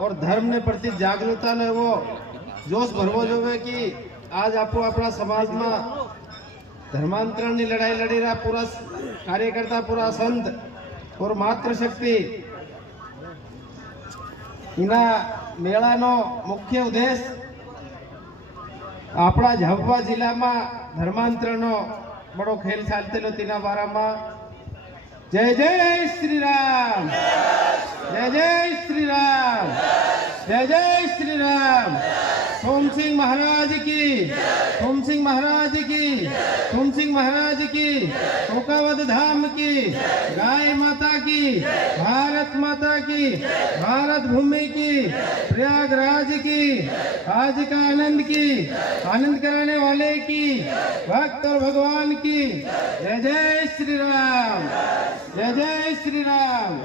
और धर्म ने प्रति जागरूकता ने वो जोश भरवो जोवे कि आज आपको अपना समाज में धर्मांतरण की लड़ाई लड़ी रहा पूरा कार्यकर्ता पूरा संत और मातृशक्ति इना मेला नो मुख्य उद्देश्य अपना झाबुआ जिला में धर्मांतरण नो बड़ो खेल चालतेलो तीना बारा में जय जय श्री राम, जय जय श्री राम, जय जय श्री राम। सोम सिंह महाराज की, सोम सिंह महाराज की, सोम सिंह महाराज की, कोकावद धाम की, गाय माता की, भारत माता की, भारत भूमि की, प्रयागराज की, आज का आनंद की, आनंद कराने वाले की, भक्त और भगवान की। जय जय श्री राम, जय जय श्री राम,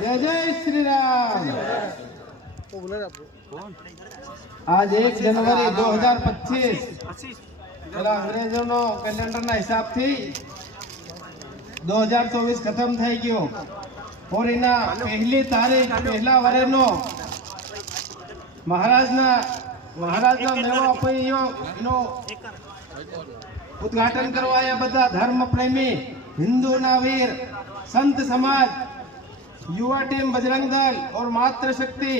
जय जय श्री राम। आज 1 जनवरी 2025 अंग्रेजों नो कैलेंडर ना हिसाब थी 2024 खत्म થઈ ગયો और इना पहली तारीख पहला वरे नो महाराज ना मेळो आपयो इनो उद्घाटन करवाया बधा धर्म प्रेमी हिंदू ना वीर संत समाज युवा टीम बजरंग दल और मातृशक्ति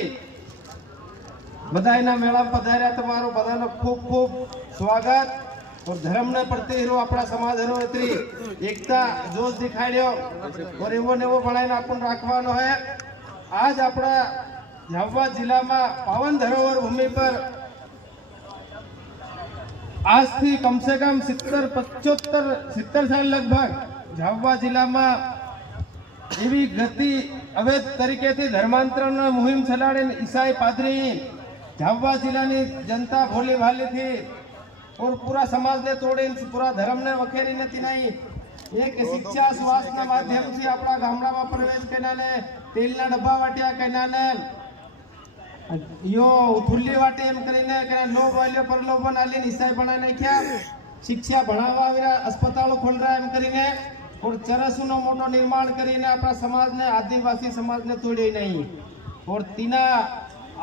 बधाईना मेला पधार्या। तमारो बधानो खूब खूब स्वागत और धर्म ने प्रति हीरो अपना समाज हीरो इतनी एकता जोश दिखाड्यो और एवो नेवो बनाईने आपण राखवानो है। आज अपना झाबुआ जिला में पावन धरोहर भूमि पर आज थी कम से कम 70 साल लगभग झाबुआ जिला में एवी गति अवैध तरीके थी धर्मांतरण मुहिम चलाड़े ईसाई पादरी झाबुआ जिला की जनता भोली भाली थी और पूरा समाज ने तोड़े पूरा धर्म ने वखेरी ने तीनाई एक शिक्षा स्वास्थ्य माध्यम से अपना गामड़ा में प्रवेश करना ने तेल ना डब्बा वाटिया करना ने यो थुल्ली वाटे एम करीने के लोभ वाले प्रलोभन आली ईसाई बना नहीं क्या शिक्षा बढ़ावा विरा अस्पताल खोल रहा एम करीने और चरसू नो मोटो निर्माण करीने अपना समाज ने आदिवासी समाज ने तोड़ी नहीं और तीना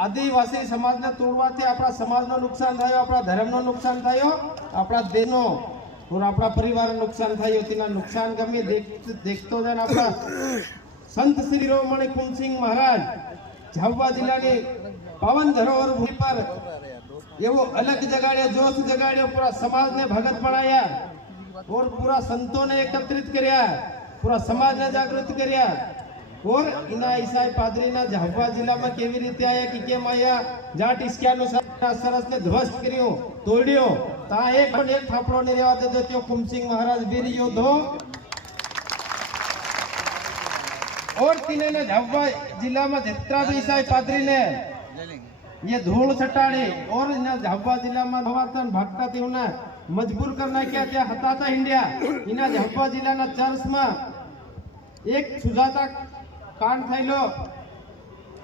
आदिवासी समाज ने तोड़वाથી अपना समाज नो नुकसान थायो, अपना धर्म नो नुकसान थायो, अपना देश नो और अपना परिवार नो नुकसान थायो। तीना नुकसान गमे देखतो जान अपना संत श्री शिरोमणि कुंभ सिंह महाराज झाबुआ जिला की पावन धरोहर भूमि पर एवो अलग जगाड़े जोश जगाड़े पूरा समाज ने भगत बनाया और पूरा संतों ने एकत्रित करया, पूरा समाज ने जागृत करया और इना ईसाई पादरी ना झाबुआ जिला में केवी रीते आया कि केम आया जाट इसक्यानो सरस ने ध्वस्त कर्यो तोड्यो ता एक थापड़ो ने रेवा देतो त्यो कुंभ सिंह महाराज वीर योद्धो और तिने ने झाबुआ जिला में जितना भी ईसाई पादरी ने ये धूल सटाड़ी और इना झाबुआ जिला में भवातन भक्ता थी उन्हें मजबूर करना क्या क्या हताता इंडिया इना झाबुआ जिला ना चर्च में एक सुजाता कांड थयेलो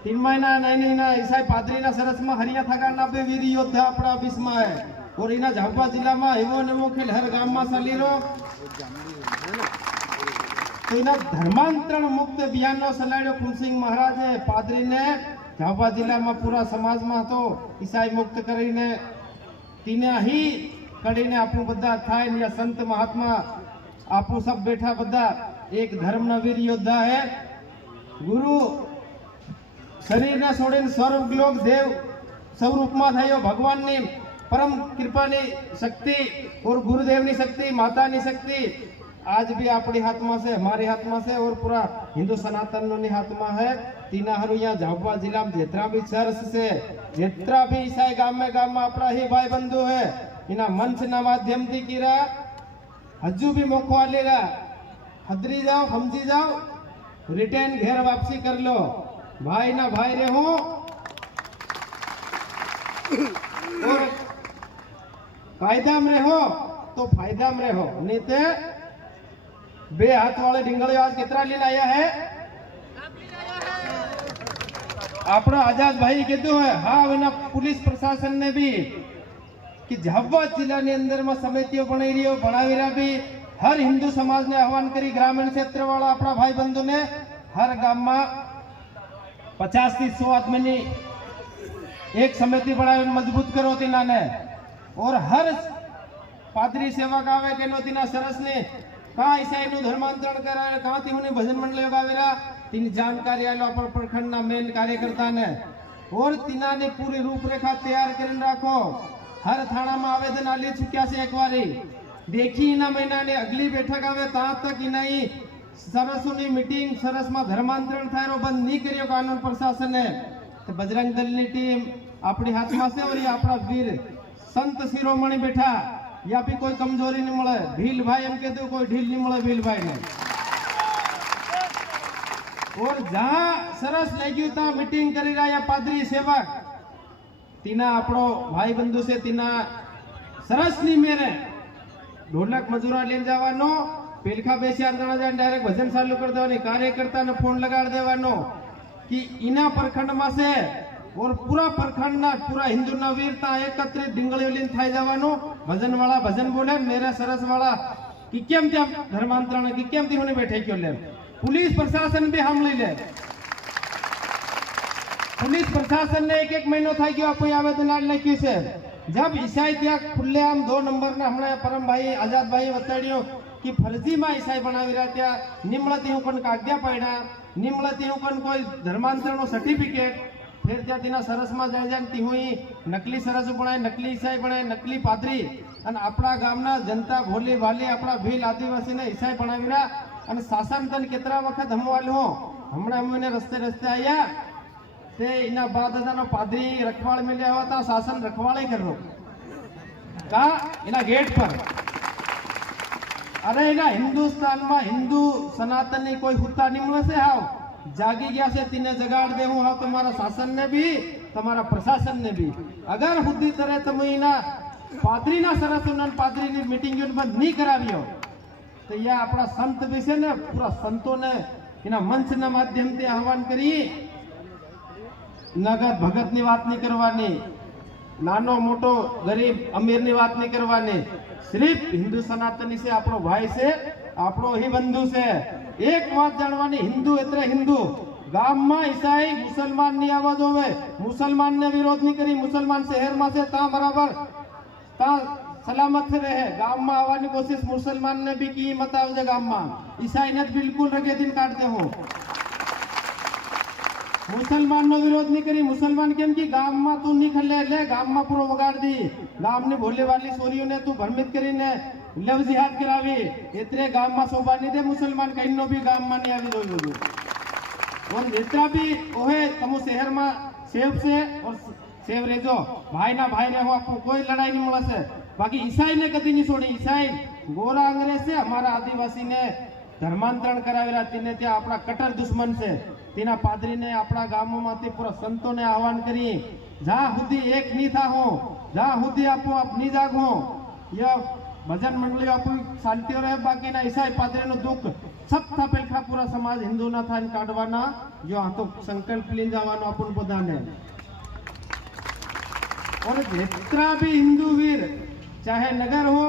3 महीना नहीं ना ईसाई पादरी ना सरस में हरिया थगा ना पे वीर योद्धा अपना बीच में है और इना झाबुआ जिला में एवो नेवो खेल हर गाम में चाली रो तो इना धर्मांतरण मुक्त अभियान नो चलाड्यो कुंभ सिंह महाराज ने पादरी ने झाबुआ जिला में पूरा समाज में तो ईसाई मुक्त करीने तीने ही कड़ीने आपू बधा थाय ने संत महात्मा आपू सब बैठा बधा एक धर्म ना वीर योद्धा है गुरु शरीर ना छोड़ीने स्वर्गलोक देव स्वरूप में थयो भगवान नी परम कृपा नी शक्ति और गुरुदेव नी शक्ति माता नी शक्ति आज भी अपनी हाथ में से हमारे हाथ में से और पूरा हिंदू सनातन नी हाथ में है। तीना हरु यहाँ झाबुआ जिला में जितना भी चर्च से जितना भी ईसाई गाम में अपना ही भाई बंधु है इना मंच ना माध्यम थी कीरा हजू भी मौको आलेगा हदरी जाओ समझी जाओ रिटर्न घेर वापसी कर लो भाई ना भाई रहो और कायदा में रहो तो फायदा में रहो नहीं तो बे हाथ वाले ढिंगले आज कितना लेने आया है अपना आजाद भाई कहते है हाँ विना पुलिस प्रशासन ने भी कि झाबुआ जिला ने अंदर में समितियों बनाई रही हो बनावी रहा भी हर हिंदू समाज ने आह्वान करी ग्रामीण क्षेत्र वाला अपना भाई बंधु ने हर गाम में 50 થી 100 आदमी एक समिति बनावी मजबूत करो तीना ने और हर पादरी सेवक आवे के नो तीना सरस ने का ईसाई नु धर्मांतरण करावे का ती हुने भजन मंडल गावेला तीन जानकारी आलो पर प्रखंड ना मेन कार्यकर्ता ने और तीना ने पूरी रूपरेखा तैयार करीने राखो। हर थाना में आवेदन आली चुक्या से एक बारी देखी इना महीना ने अगली बैठक आवे ता तक इना ही सरसोनी मीटिंग सरस में धर्मांतरण थायरो बंद नहीं करियो कानून प्रशासन ने तो बजरंग दल नी टीम अपनी हाथ में से और ये अपना वीर संत शिरोमणि बैठा या भी कोई कमजोरी नहीं मिले भील भाई एम कहते कोई ढील नहीं मिले भील भाई ने और जहां सरस लगी ता मीटिंग करी रहा या पादरी सेवक तीना अपनो भाई बंधु से तीना सरस नहीं मेरे ढोलक मजूरा लेन जावानो पेलखा बेसिया डायरेक्ट भजन चालू कर देवानी कार्यकर्ता ने फोन लगा देवानो कि इना प्रखंड में से और पूरा प्रखंड ना पूरा हिंदू ना वीरता एकत्रित डिंगली लेन थाई जावानो भजन वाला भजन बोले मेरा सरस वाला कि केम त्या धर्मांतरण की केम थी होने बैठे क्यों ले पुलिस प्रशासन भी हम ले ले पुलिस प्रशासन ने एक महीनो था कि आप आवेदन आने क्यों से जब ईसाई त्या खुलेआम 2 नंबर ने हमने परम भाई आजाद भाई बताड़ियो कि फर्जी में ईसाई बनावी रहा त्या निमळती हूँ कोण कागद्या पाड्या निमळती हूँ कोण कोई धर्मांतरण सर्टिफिकेट फिर त्या तीना सरस में जाई जानती हुई नकली सरस बनाए नकली ईसाई बनाए नकली पादरी અને આપણા ગામના જનતા ભોલી ભાલી આપણા ભીલ આદિવાસીને ઈસાઈ બનાવી રહ્યા અને શાસન તન કેટલા વખત હમવાલ હો હમણાં અમને રસ્તે રસ્તે આયા તે એના બાદ દાદાનો પાદરી રખવાળ મિલ્યા હતા શાસન રખવાળે કર્યો કા એના ગેટ પર अरे ना हिंदुस्तान में हिंदू सनातनी कोई हुता निमल से हाव जागी गया से तीने जगाड़ दे हूँ हाव तुम्हारा शासन ने भी तुम्हारा प्रशासन ने भी अगर हुद्दी तरह तुम ना पादरी ना सरस पादरी ने मीटिंग बंद नहीं करावियो तो यह अपना संत भी से ने पूरा संतों ने इना मंच ना माध्यम से आह्वान करी नगर भगत नी बात नहीं करवानी नानो मोटो गरीब अमीर नी बात नहीं करवानी सिर्फ हिंदू सनातनी से आपनो भाई से आपनो ही बंधु से एक बात जानवानी हिंदू एतरे हिंदू गाम में ईसाई मुसलमान नी आवाज होवे मुसलमान ने विरोध नहीं करी मुसलमान शहर में से ता बराबर ता सलामत से रहे गाम में आवानी कोशिश मुसलमान ने भी की मत आवजे गाम में ईसाई ने बिल्कुल रगे दिन काटते हो मुसलमान नो विरोध नहीं करी मुसलमान केम की गाम में तू नहीं खले ले गाम में पूरो बगाड़ दी गाम ने भोले वाली सोरियों ने तू भ्रमित करी ने लव जिहाद करावी इतरे गाम में शोभा नहीं दे मुसलमान कहीं नो भी गाम में नहीं आवी जोई और जितना भी ओहे तमो शहर में सेव से और सेव रेजो भाई ना भाई ने हो आपको कोई लड़ाई नहीं मिला से बाकी ईसाई ने कभी नहीं छोड़ी ईसाई गोरा अंग्रेज से हमारा आदिवासी ने धर्मांतरण करावेला तीने त्या अपना कट्टर दुश्मन से तीना पादरी ने अपना गामों में पूरा संतों ने आह्वान करी जहाँ हुदी एक नहीं था हो जहाँ हुदी आपो अपनी जाग हो या भजन मंडली आपो शांति रहे बाकी ना ईसाई पादरी नो दुख सब था पेलखा पूरा समाज हिंदू ना था काटवाना जो हाँ तो संकल्प ली जावानो अपन बधाने और जितना भी हिंदू वीर चाहे नगर हो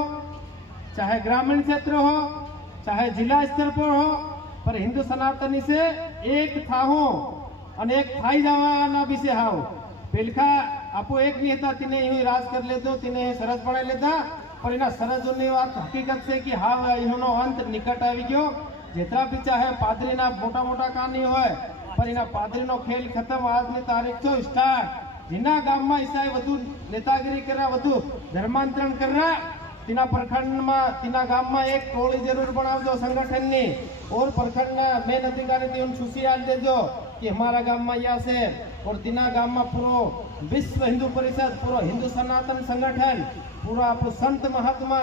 चाहे ग्रामीण क्षेत्र हो चाहे जिला स्तर पर हो पर हिंदू सनातनी से एक था हो और एक थाई जावाना भी से हाव पेलखा आपो एक नहीं था तिने ही राज कर लेतो तिने सरस पढ़ाई लेता पर इना सरस जोनी बात हकीकत से कि हाव इनो अंत निकट आवी गयो जितना भी चाहे पादरी ना मोटा मोटा कहानी होय पर इना पादरी नो खेल खत्म आज ની તારીખ તો સ્ટાર્ટ जिना गाम में ईसाई वधु नेतागिरी करा वधु धर्मांतरण करा तीना प्रखंड में तीना गाम में एक टोली जरूर बनावजो संगठन नी और प्रखंड ना मेन अधिकारी नी उन सूची आल देजो कि हमारा गाम में या से और तीना गाम में पूरो विश्व हिंदू परिषद पूरा हिंदू सनातन संगठन पूरा आपको संत महात्मा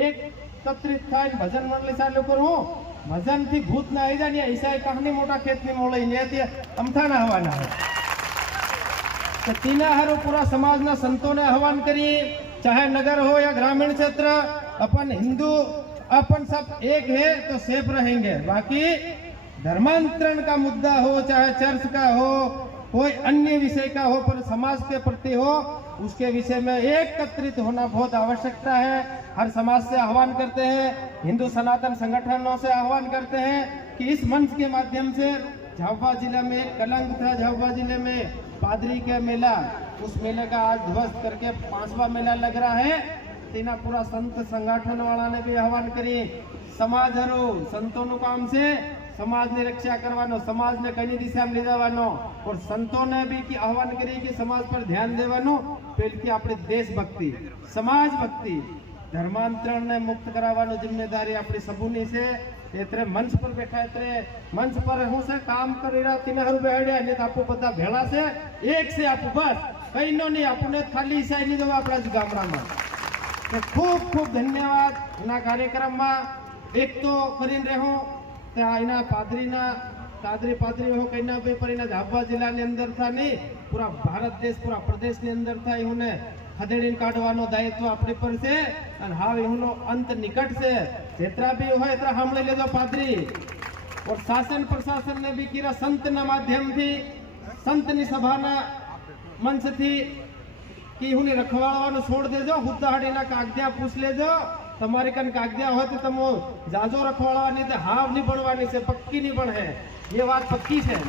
एकत्रित थाई भजन मंडली चालू करू भजन थी भूत ना आई जाए ईसाई कहानी मोटा खेत नी मोड़ी ने अमथा ना हवाना है तो तीना हरो पूरा समाज ना संतों ने आह्वान करी चाहे नगर हो या ग्रामीण क्षेत्र अपन हिंदू अपन सब एक है तो सेफ रहेंगे बाकी धर्मांतरण का मुद्दा हो चाहे चर्च का हो कोई अन्य विषय का हो पर समाज के प्रति हो उसके विषय में एकत्रित होना बहुत आवश्यकता है हर समाज से आह्वान करते हैं हिंदू सनातन संगठनों से आह्वान करते हैं कि इस मंच के माध्यम से झाबुआ जिला में कलंक था झाबुआ जिले में पादरी का मेला, उस मेले का आज ध्वस्त करके 5वां मेला लग रहा है। तेना पूरा संत संगठन वाला ने भी आह्वान करी, समाज हरो संतों नु काम से समाज ने रक्षा करवानो, समाज ने कई दिशा में ले जवानो, और संतों ने भी की आह्वान करी कि समाज पर ध्यान देवानो। पहले अपनी देशभक्ति, समाज भक्ति, धर्मांतरण ने मुक्त करावानो जिम्मेदारी अपनी सबूनी से। एतरे मंच पर बैठा एतरे मंच पर हूँ से काम कर रहा तीन हरू बेहड़िया ने आपको पता भेड़ा से एक से आप बस कई नो नहीं अपने खाली ईसाई नहीं दो अपना गामड़ा में। तो खूब खूब धन्यवाद ना कार्यक्रम में एक तो करीन रहो एना पादरी हो कईना पेपर एना झाबुआ जिला ने अंदर था नहीं पूरा भारत देश पूरा प्रदेश ने अंदर था इन्होंने खदेड़ी काढ़वानो दायित्व अपने पर से और हाव इहुनो अंत निकट से जेतरा भी हो एतरा हमले ले दो पादरी। और शासन प्रशासन ने भी कीरा संत ना माध्यम थी संत नी सभा ना मंच थी कि हुने रखवाड़वानो छोड़ देजो, हुद्दाहाडीना कागदिया पूछ लेजो, તમારી કન કાગદિયા હોય તો તમે જાજો રખવાડવાની તો હાવ નહીં બનવાની છે, પક્કી નહીં બન है, ये बात पक्की है।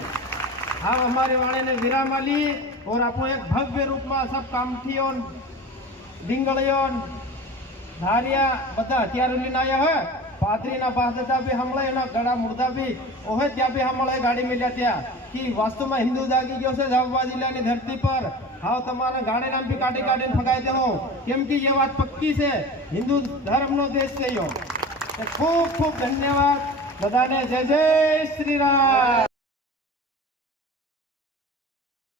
हाँ हमारे वाले ने विराम आली और आपको एक भव्य रूप में सब कामठीओ ડીંગળીઓ धारिया बता हथियार लઈને आया है। पादरी ना बाधता भी हमले ना गड़ा मुर्दा भी ओहे त्या भी हमले गाड़ी मिल्या त्या कि वास्तव में हिंदू जागी गयो से झाबुआ जिला की धरती पर। हाँ तमारा गाड़े नाम भी काटे काटे फगाई देवो केम कि ये बात पक्की से हिंदू धर्म नो देश से यो। खूब खूब धन्यवाद बधाने, जय जय श्री राम।